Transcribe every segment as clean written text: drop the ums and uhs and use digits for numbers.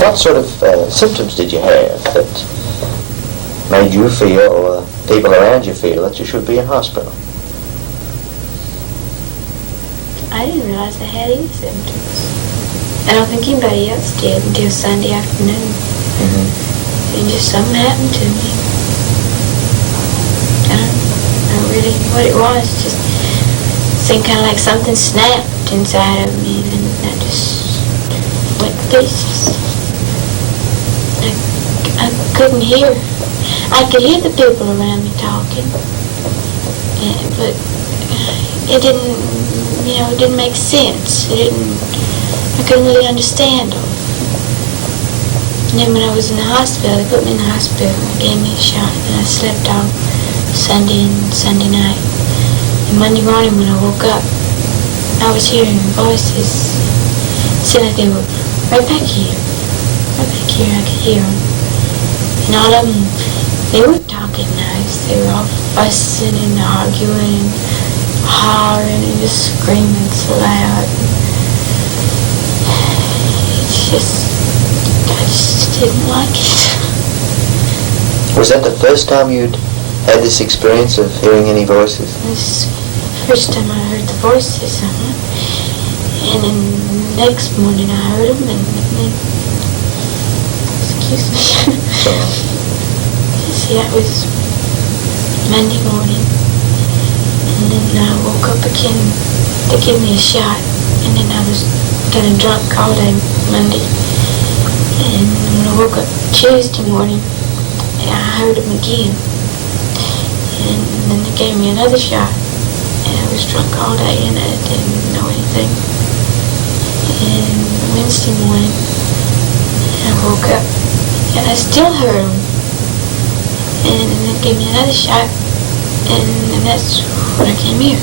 What sort of symptoms did you have that made you feel, or people around you feel, that you should be in hospital? I didn't realize I had any symptoms. I don't think anybody else did until Sunday afternoon. And just something happened to me. I don't know really what it was. Just seemed kind of like something snapped inside of me, and I just went to pieces. I couldn't hear. I could hear the people around me talking, but it didn't, it didn't make sense. I couldn't really understand them. And then when I was in the hospital, they put me in the hospital and gave me a shot, and I slept all Sunday and Sunday night. And Monday morning when I woke up, I was hearing voices. It seemed like they were right back here. Right back here, I could hear them. And all of them, they were talking nice. They were all fussing and arguing and hollering and just screaming so loud. I just didn't like it. Was that the first time you'd had this experience of hearing any voices? This was the first time I heard the voices, and then the next morning I heard them, and then, excuse me. See, that was Monday morning, and then I woke up again to give me a shot, and then I was getting drunk all day Monday. And when I woke up Tuesday morning, I heard them again. And then they gave me another shot. And I was drunk all day and I didn't know anything. And Wednesday morning, I woke up and I still heard them. And then they gave me another shot. And that's when I came here.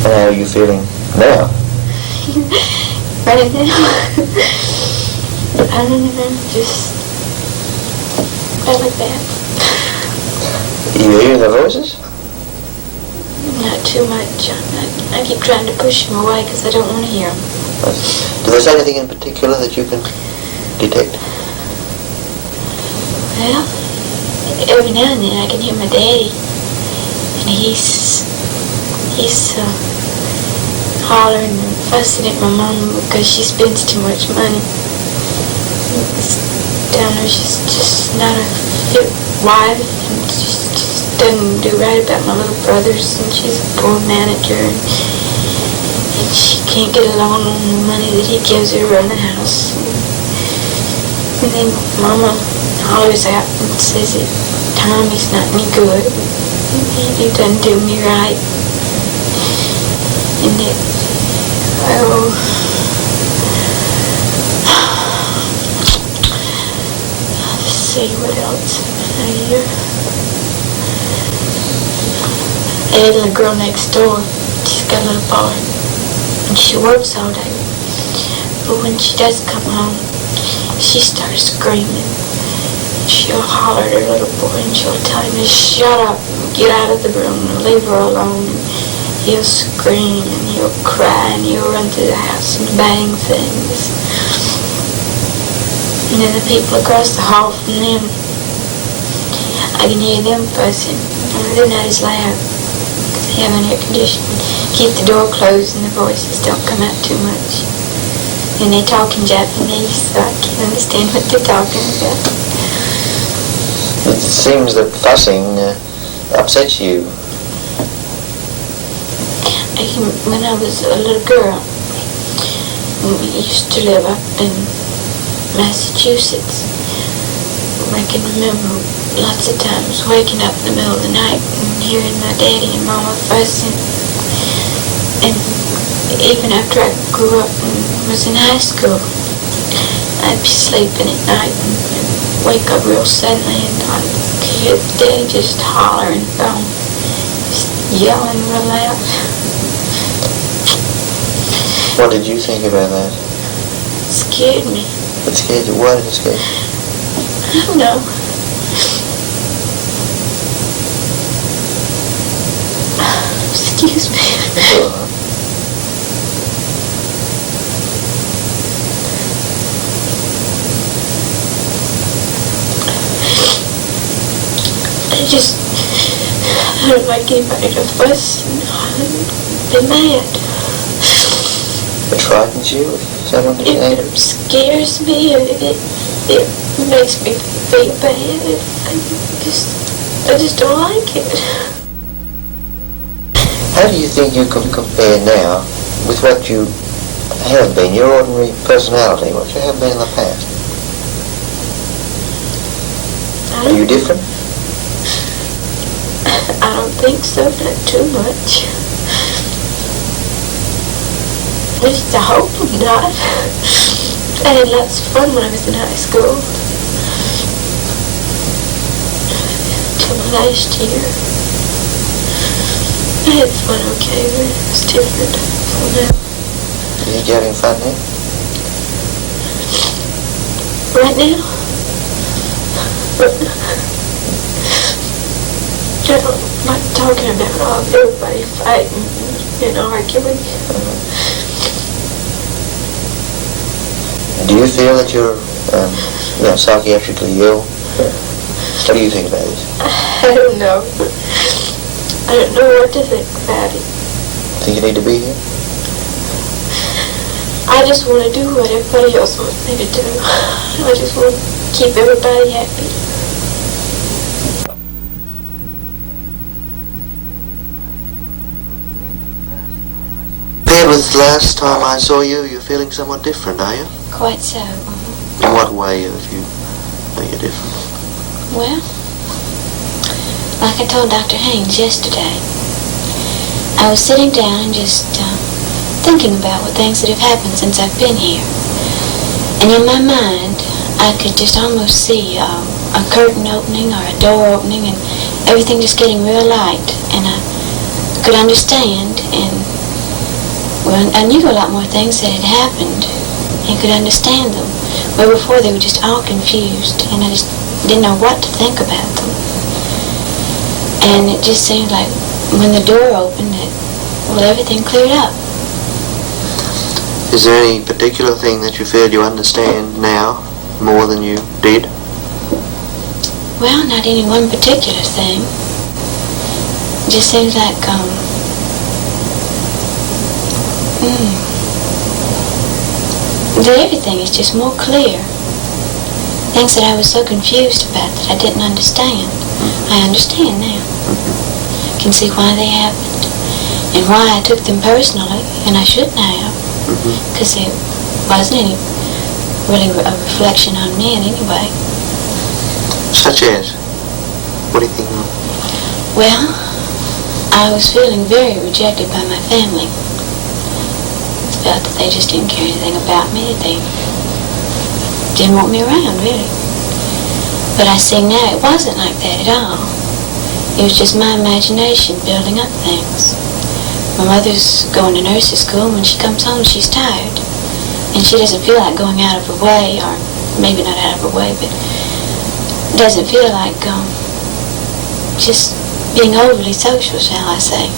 And how are you feeling now? Right now? I don't know, just felt like that. You hearing the voices? Not too much. I keep trying to push them away because I don't want to hear them. Do they say anything in particular that you can detect? Well, every now and then I can hear my daddy, and he's hollering and fussing at my mom because she spends too much money. Down there, she's just not a fit wife, and she just doesn't do right about my little brothers, and she's a poor manager, and she can't get along on the money that he gives her to run the house. And then Mama hollers out and says that Tommy's not any good. He doesn't do me right. And that, let's see what else here. Ed, the girl next door, she's got a little boy, and she works all day. But when she does come home, she starts screaming. She'll holler at her little boy, and she'll tell him to shut up and get out of the room and leave her alone. And he'll scream and he'll cry and he'll run through the house and bang things. And then the people across the hall from them, I can hear them fussing. They're not as loud because they have an air conditioning. Keep the door closed and the voices don't come out too much. And they talk in Japanese, so I can't understand what they're talking about. It seems that fussing upsets you. When I was a little girl, we used to live up in Massachusetts. I can remember lots of times waking up in the middle of the night and hearing my daddy and mama fussing. And even after I grew up and was in high school, I'd be sleeping at night and wake up real suddenly and I'd hear Daddy just hollering, just yelling real loud. What did you think about that? It scared me. It scared you? Why did it scare you? I don't know. Excuse me. I don't like anybody to fuss and be mad. It frightens you if someone gets angry? It scares me, and it makes me feel bad. I just don't like it. How do you think you can compare now with what you have been, your ordinary personality, what you have been in the past? Are you different? I don't think so, not too much. At least I hope I'm not. I had lots of fun when I was in high school. Till my last year. I had fun okay, but it was different. So now. You think you're having fun now? Right now? I don't like talking about everybody fighting and arguing. Do you feel that you're psychiatrically ill? What do you think about this? I don't know. I don't know what to think about it. Think you need to be here? I just want to do what everybody else wants me to do. I just want to keep everybody happy. Compared with last time I saw you, you're feeling somewhat different, are you? Quite so. In what way have you made a difference? Well, like I told Dr. Haynes yesterday, I was sitting down and just thinking about what things that have happened since I've been here. And in my mind, I could just almost see a curtain opening or a door opening and everything just getting real light. And I could understand, and well, I knew a lot more things that had happened and could understand them. Where before they were just all confused and I just didn't know what to think about them. And it just seemed like when the door opened that, well, everything cleared up. Is there any particular thing that you feel you understand now more than you did? Well, not any one particular thing. It just seems like, that everything is just more clear. Things that I was so confused about that I didn't understand, I understand now. Can see why they happened and why I took them personally, and I shouldn't have, because it wasn't any really a reflection on me in any way. Such as? What do you think of? Well, I was feeling very rejected by my family. Felt that they just didn't care anything about me, that they didn't want me around, really. But I see now it wasn't like that at all. It was just my imagination building up things. My mother's going to nursing school, and when she comes home she's tired. And she doesn't feel like going out of her way, or maybe not out of her way, but doesn't feel like just being overly social, shall I say.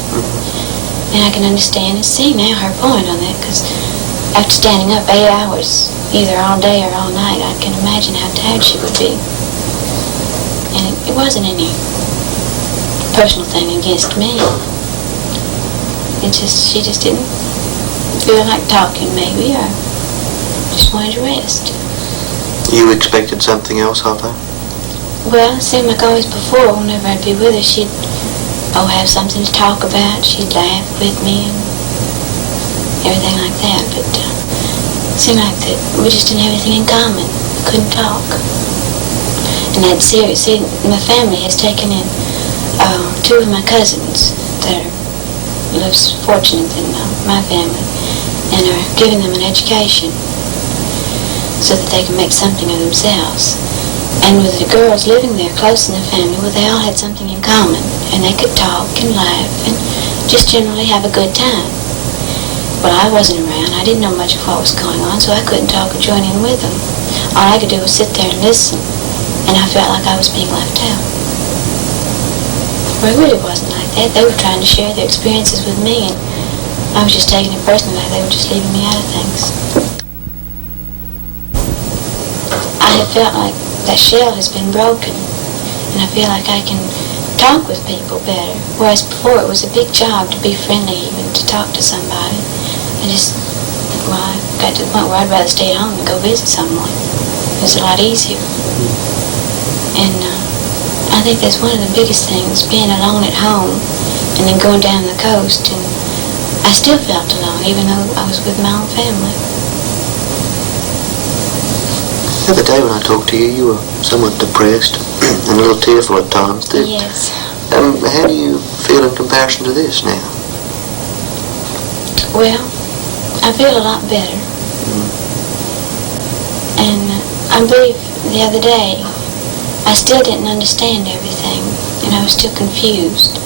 And I can understand and see now her point on that, because after standing up 8 hours, either all day or all night, I can imagine how tired she would be. And it wasn't any personal thing against me. She just didn't feel like talking, maybe, or just wanted to rest. You expected something else of her? Well, it seemed like always before, whenever I'd be with her, she'd have something to talk about. She'd laugh with me and everything like that. But it seemed like that we just didn't have anything in common. We couldn't talk. And I'd see my family has taken in 2 of my cousins that are less fortunate than my family, and are giving them an education so that they can make something of themselves. And with the girls living there close in the family, well, they all had something in common, and they could talk and laugh and just generally have a good time. Well, I wasn't around. I didn't know much of what was going on, so I couldn't talk or join in with them. All I could do was sit there and listen, and I felt like I was being left out. Well, it really wasn't like that. They were trying to share their experiences with me, and I was just taking it personally, like they were just leaving me out of things. I have felt like that shell has been broken, and I feel like I can talk with people better, whereas before it was a big job to be friendly, even to talk to somebody. I got to the point where I'd rather stay at home and go visit someone. It was a lot easier. And I think that's one of the biggest things, being alone at home and then going down the coast. And I still felt alone, even though I was with my own family. The other day when I talked to you, you were somewhat depressed and a little tearful at times. Yes. How do you feel in comparison to this now? Well, I feel a lot better. And I believe the other day, I still didn't understand everything, and I was still confused.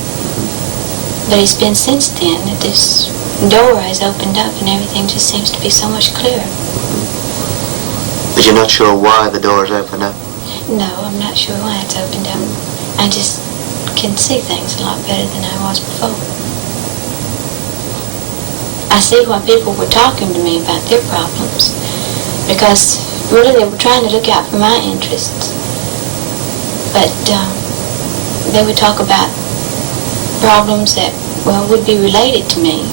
But it's been since then that this door has opened up and everything just seems to be so much clearer. But you're not sure why the door's opened up? No, I'm not sure why it's opened up. I just can see things a lot better than I was before. I see why people were talking to me about their problems, because really they were trying to look out for my interests. But they would talk about problems that, well, would be related to me,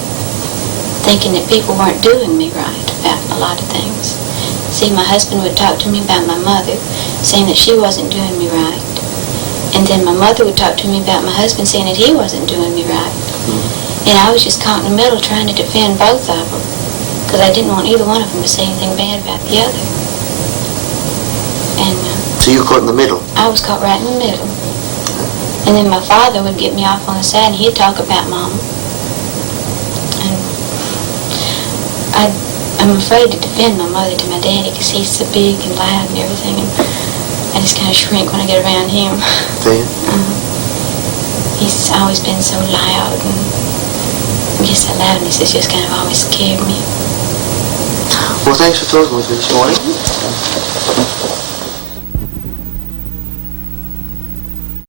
thinking that people weren't doing me right about a lot of things. See, my husband would talk to me about my mother, saying that she wasn't doing me right. And then my mother would talk to me about my husband, saying that he wasn't doing me right. And I was just caught in the middle trying to defend both of them, because I didn't want either one of them to say anything bad about the other. And so you were caught in the middle? I was caught right in the middle. And then my father would get me off on the side and he'd talk about Mom. And I'm afraid to defend my mother to my daddy because he's so big and loud and everything. And I just kind of shrink when I get around him. Do you? He's always been so loud, and I guess that loudness has just kind of always scared me. Well, thanks for talking with me this morning.